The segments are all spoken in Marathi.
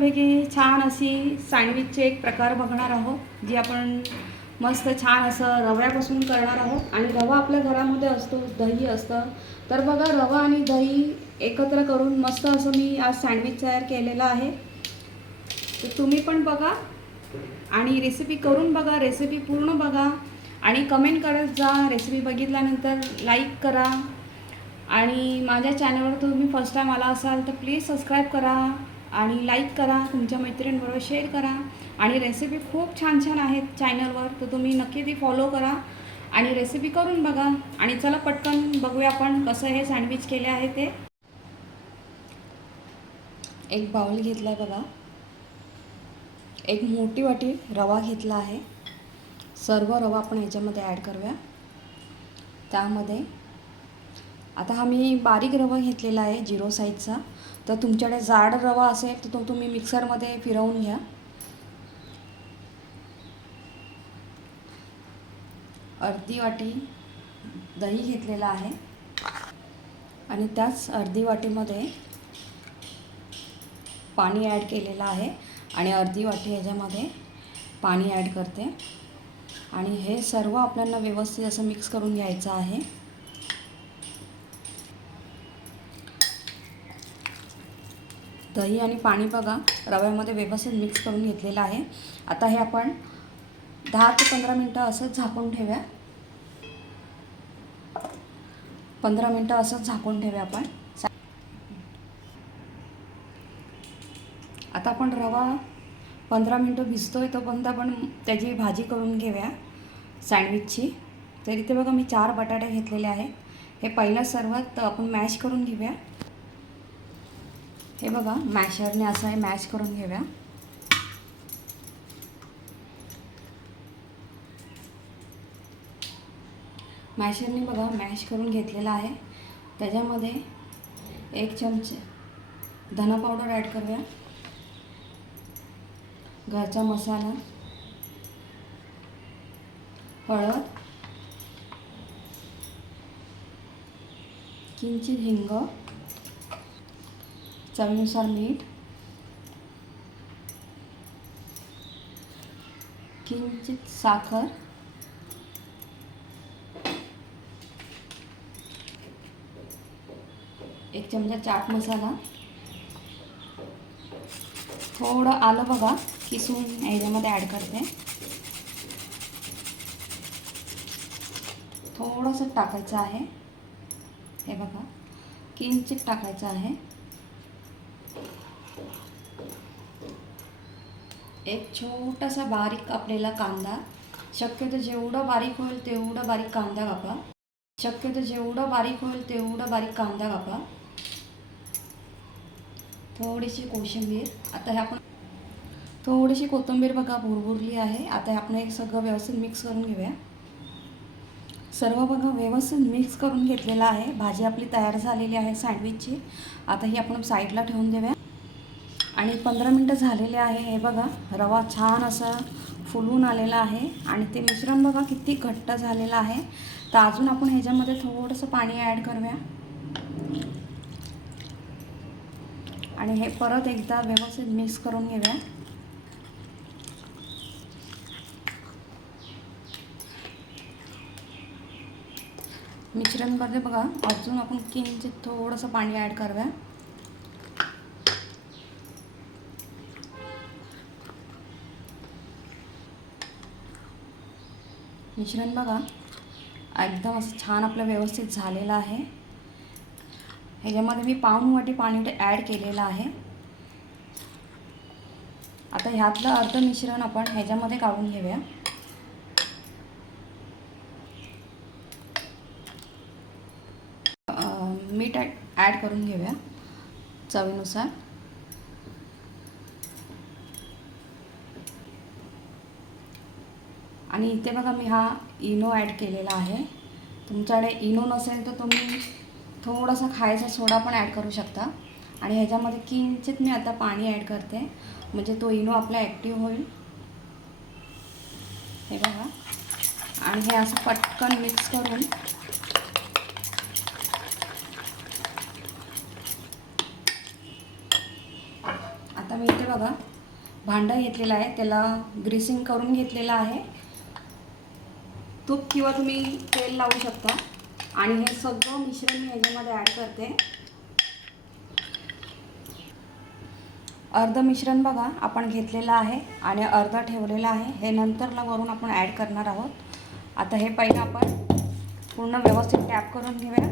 मस्तपैकी छान अशी सँडविचचे एक प्रकार बघणार आहोत जी आपण मस्त छान असं रव्यापासून करणार आहोत. आणि रवा आपल्या घरामध्ये असतो दही असतं. तर बघा रवा आणि दही एकत्र करून मस्त असं मी आज सँडविच तयार केलेलं आहे. तर तुम्ही पण बघा आणि रेसिपी करून बघा रेसिपी पूर्ण बघा. आणि कमेंट करत जा रेसिपी बघितल्यानंतर लाईक करा. आणि माझ्या चॅनलवर तुम्ही फर्स्ट टाईम आला असाल तर प्लीज सबस्क्राईब करा. आणि लाईक करा तुमच्या मैत्रिणींबरोबर शेअर करा. आणि रेसिपी खूप छान छान आहेत चॅनलवर तर तुम्ही नक्की ती फॉलो करा. आणि रेसिपी करून बघा. आणि चला पटकन बघूया आपण कसं हे सँडविच केले आहे ते. एक बाउल घेतला आहे बघा. एक मोठी वाटी रवा घेतला आहे. सर्व रवा आपण ह्याच्यामध्ये ॲड करूया. त्यामध्ये आता हा मी बारीक रवा घेतलेला आहे झिरो साईजचा तर तुमच्याकडे जाड रवा असेल तर तो तुम्ही मिक्सरमध्ये फिरवून घ्या. अर्धी वाटी दही घेतलेला आहे. आणि त्याच अर्धी वाटीमध्ये पाणी ॲड केलेलं आहे. आणि अर्धी वाटी ह्याच्यामध्ये पाणी ॲड करते. आणि हे सर्व आपल्याला व्यवस्थित असं मिक्स करून घ्यायचं आहे. दही आणि पाणी बघा रव्यामध्ये व्यवस्थित मिक्स करून घेतलेलं आहे. आता हे आपण दहा ते पंधरा मिनटं असंच झाकून ठेवूया. पंधरा मिनटं असंच झाकून ठेवूया आपण. आता आपण रवा पंधरा मिनटं भिजतोय तोपर्यंत आपण त्याची भाजी करून घेऊया सँडविचची. तर इथे बघा मी चार बटाटे घेतलेले आहे हे पहिलं सर्वात आपण मॅश करून घेऊया. हे बघा मॅशरने असं हे मॅश करून घेऊया. मॅशरने बघा मॅश करून घेतलेला आहे. त्याच्यामध्ये एक चमचे धना पावडर ॲड करूया. घरचा मसाला हळद किंचित हिंग चवीनुसार मीठ किंचित साखर एक चमचा चाट मसाला थोडं आलं बघा किसून याच्यामध्ये ॲड करते. थोडंसं टाकायचं आहे. हे बघा किंचित टाकायचं आहे. एक छोटासा बारीक कापलेला कांदा. शक्यतो जेवढं बारीक होईल तेवढं बारीक कांदा कापा. शक्यतो जेवढं बारीक होईल तेवढं बारीक कांदा कापा. थोडीशी कोशिंबीर. आता हे आपण थोडीशी कोथिंबीर बघा भुरभुरली आहे. आता हे आपण हे सगळं व्यवस्थित मिक्स करून घेऊया. सर्व बघा व्यवस्थित मिक्स करून घेतलेलं आहे. भाजी आपली तयार झालेली आहे सँडविचची आता ही आपण साईडला ठेवून देऊया. आणि पंधरा मिनटं झालेले आहे. हे बघा रवा छान असा फुलून आलेला आहे. आणि ते मिश्रण बघा किती घट्ट झालेलं आहे. तर अजून आपण ह्याच्यामध्ये थोडंसं पाणी ॲड करूया. आणि हे परत एकदा व्यवस्थित मिक्स करून घेऊया. मिश्रणमध्ये बघा अजून आपण किंचित थोडंसं पाणी ॲड करूया. मिश्रण बघा. एकदम असं छान आपलं व्यवस्थित झालेलं आहे. ह्याच्यामध्ये मी पाऊण वाटी पाणी ॲड केलेलं आहे. आता ह्यातलं अर्ध मिश्रण आपण ह्याच्यामध्ये काढून घेऊया. मीठ ॲड ॲड करून घेऊया चवीनुसार. आणि इथे बघा मी हा इनो ॲड केलेला आहे. तुमच्याकडे इनो नसेल तर तुम्ही थोडासा खायचा सोडा पण ॲड करू शकता. आणि ह्याच्यामध्ये किंचित मी आता पाणी ॲड करते. म्हणजे तो इनो आपला ॲक्टिव्ह होईल. हे बघा. आणि हे असं पटकन मिक्स करून आता मी इथे बघा भांडं घेतलेलं आहे. त्याला ग्रीसिंग करून घेतलेलं आहे. तूप किंवा तुम्ही तेल लावू शकता. आणि हे सगळं मिश्रण मी ह्याच्यामध्ये ॲड करते. अर्ध मिश्रण बघा आपण घेतलेलं आहे आणि अर्ध ठेवलेलं आहे. हे नंतरला वरून आपण ॲड करणार आहोत. आता हे पहिलं आपण पूर्ण व्यवस्थित टॅप करून घेऊया.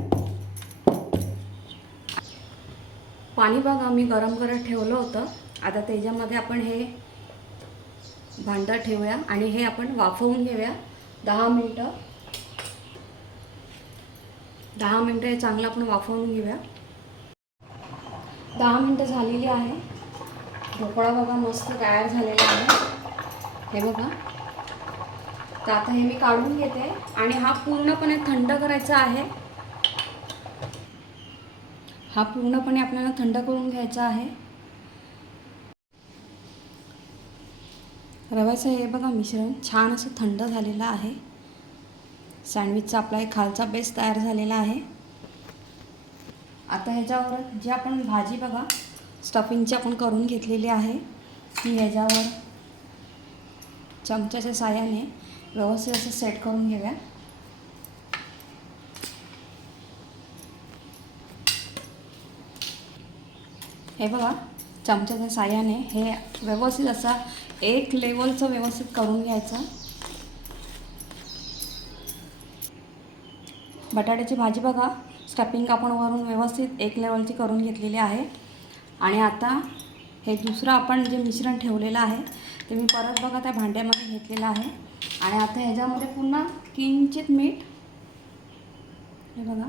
पाणी बघा मी गरम करत ठेवलं होतं. आता त्याच्यामध्ये आपण हे भांडं ठेवूया आणि हे आपण वाफवून घेऊया. दहा मिनटं. दहा मिनटं हे चांगलं आपण वाफवून घेऊया. दहा मिनटं झालेली आहे. ढोकळा बघा मस्त तयार झालेला आहे. हे बघा. तर आता हे मी काढून घेते आणि हा पूर्णपणे थंड करायचा आहे. हा पूर्णपणे आपल्याला थंड करून घ्यायचा आहे. रव्याचं हे बघा मिश्रण छान असं थंड झालेलं आहे. सँडविचचा आपला एक खालचा बेस तयार झालेला आहे. आता ह्याच्यावर जी आपण भाजी बघा स्टफिंगची आपण करून घेतलेली आहे. ती ह्याच्यावर चमच्याच्या साह्याने व्यवस्थित असं सेट करून घेऊया. हे बघा चमच्याच्या साह्याने हे व्यवस्थित असा एक लेवलचं व्यवस्थित करून घ्यायचं. बटाट्याची भाजी बघा स्टफिंग आपण वरून व्यवस्थित एक लेवलची करून घेतलेली आहे. आणि आता हे दुसरं आपण जे मिश्रण ठेवलेलं आहे ते मी परत बघा त्या भांड्यामध्ये घेतलेलं आहे. आणि आता ह्याच्यामध्ये पुन्हा किंचित मीठ हे बघा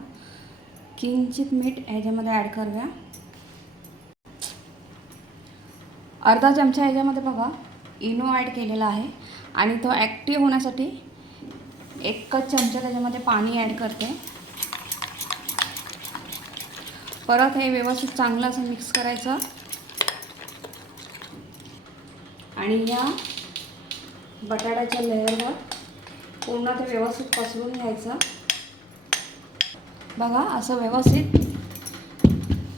किंचित मीठ ह्याच्यामध्ये ॲड करूया. अर्धा चमचा ह्याच्यामध्ये बघा इनो ॲड केलेला आहे. आणि तो ॲक्टिव्ह होण्यासाठी एकच चमचा त्याच्यामध्ये पाणी ॲड करते. परत हे व्यवस्थित चांगलं असं मिक्स करायचं. आणि या बटाट्याच्या लेअरवर पूर्ण ते व्यवस्थित पसरून घ्यायचं. बघा असं व्यवस्थित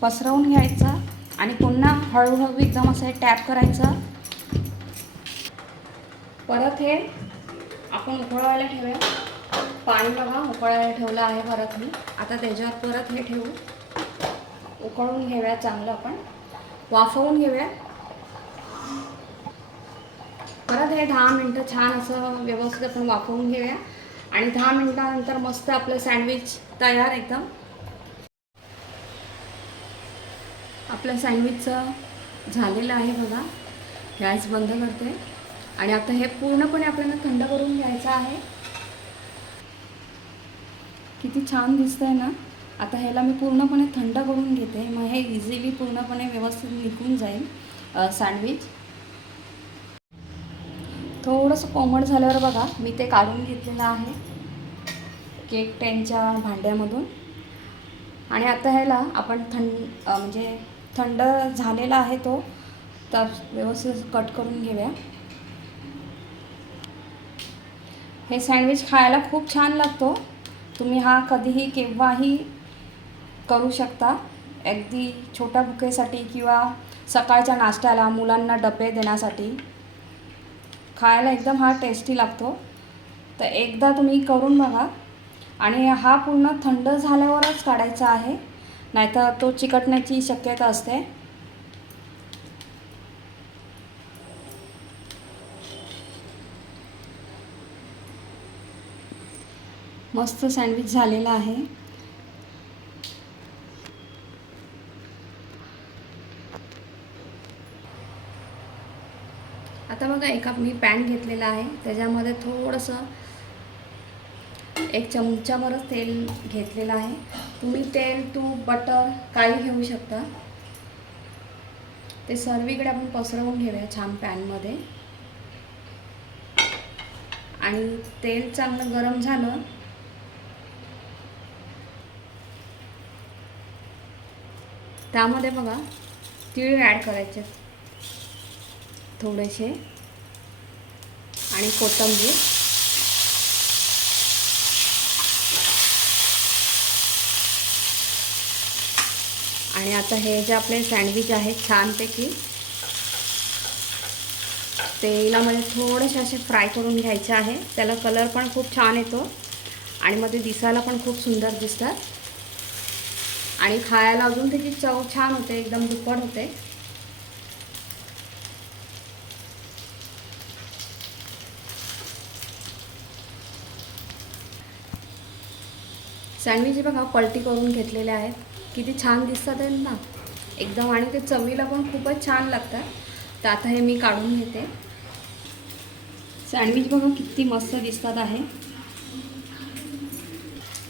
पसरवून घ्यायचं. आणि पुन्हा हळूहळू एकदम असं हे टॅप करायचं. परत हे आपण उकळवायला ठेवूया. पाणी बघा उकळायला ठेवलं आहे परत मी. आता त्याच्यावर परत हे ठेवू. उकळून घेऊया चांगलं आपण. वाफवून घेऊया. परत हे दहा मिनटं छान असं व्यवस्थित आपण वाफवून घेऊया. आणि दहा मिनटानंतर मस्त आपलं सँडविच तयार एकदम. आपलं सँडविचचं झालेलं आहे बघा. गॅस बंद करते. आणि आता हे पूर्णपणे आपल्याला थंड करून घ्यायचं आहे. किती छान दिसतंय ना? आता ह्याला मी पूर्णपणे थंड करून घेते. मग हे इझिली पूर्णपणे व्यवस्थित निघून जाईल सँडविच थोडंसं कोमट झाल्यावर बघा मी ते काढून घेतलेलं आहे. केक टेनच्या भांड्यामधून. आणि आता ह्याला आपण थंड म्हणजे थंड झालेला आहे तो तर व्यवस्थित कट करून घेऊया. हे सँडविच खायला खूप छान लागतो. तुम्ही हा कधीही केव्हाही करू शकता. अगदी छोट्या भुकेसाठी किंवा सकाळच्या नाश्त्याला मुलांना डबे देण्यासाठी. खायला एकदम हा टेस्टी लागतो. तर एकदा तुम्ही करून बघा. आणि हा पूर्ण थंड झाल्यावरच काढायचा आहे. नाहीतर तो चिकटण्याची शक्यता असते. मस्त सँडविच झालेला आहे. आता बघा एका मी पॅन घेतलेला आहे. त्याच्यामध्ये थोडंसं एक चमच्यावरच तेल घेतलेलं आहे. तुम्ही तेल तूप बटर काही घेऊ शकता. ते सर्वीकडे आपण पसरवून घेऊया छान पॅनमध्ये आणि तेल चांगलं गरम झालं. त्यामध्ये बघा तीळ ॲड करायचे. थोडेसे. आणि कोथिंबीर. आणि आता हे जे आपले सँडविच आहेत छानपैकी. तेलामध्ये थोडेसे असे फ्राय करून घ्यायचे आहे. त्याला कलर पण खूप छान येतो आणि मध्ये दिसायला पण खूप सुंदर दिसतात. आणि खायला अजून त्याची चव छान होते एकदम दुप्पट होते. सँडविच बघा पलटी करून घेतलेले आहेत. किती छान दिसतात आहेत ना. एकदम आणि ते चवीला पण खूपच छान लागतात. तर आता हे मी काढून घेते. सँडविच बघा किती मस्त दिसतात आहे.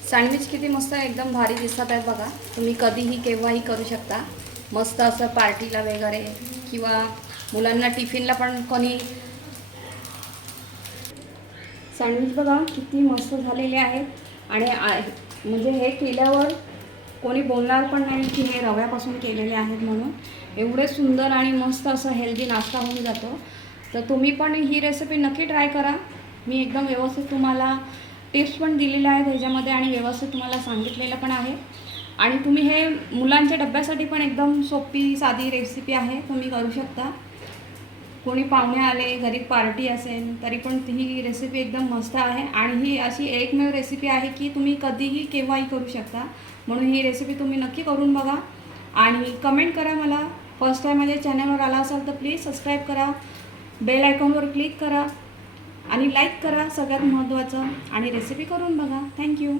सँडविच किती मस्त एकदम भारी दिसतात आहेत बघा. तुम्ही कधीही केव्हाही करू शकता. मस्त असं पार्टीला वगैरे किंवा मुलांना टिफिनला पण कोणी सँडविच बघा किती मस्त झालेले आहेत. आणि म्हणजे हे केल्यावर कोणी बोलणार पण नाही की हे रव्यापासून केलेले आहेत म्हणून. एवढे सुंदर आणि मस्त असं हेल्दी नाश्ता होऊन जातो. तर तुम्ही पण ही रेसिपी नक्की ट्राय करा. मी एकदम व्यवस्थित तुम्हाला टिप्स पण दिलेल्या आहेत ह्याच्यामध्ये आणि व्यवस्थित तुम्हाला सांगितलेलं पण आहे. आणि तुम्ही हे मुलांच्या डब्यासाठी पण एकदम सोपी साधी रेसिपी आहे. तुम्ही करू शकता. कोणी पाहुणे आले घरी पार्टी असेल तरी पण ही रेसिपी एकदम मस्त आहे. आणि ही अशी एकमेव रेसिपी आहे की तुम्ही कधीही केव्हाही करू शकता. म्हणून ही रेसिपी तुम्ही नक्की करून बघा. आणि कमेंट करा मला. फर्स्ट टाईम माझ्या चॅनलवर आला असाल तर प्लीज सबस्क्राईब करा. बेल आयकॉनवर क्लिक करा. आणि लाईक करा सगळ्यात महत्त्वाचं आणि रेसिपी करून बघा. थँक्यू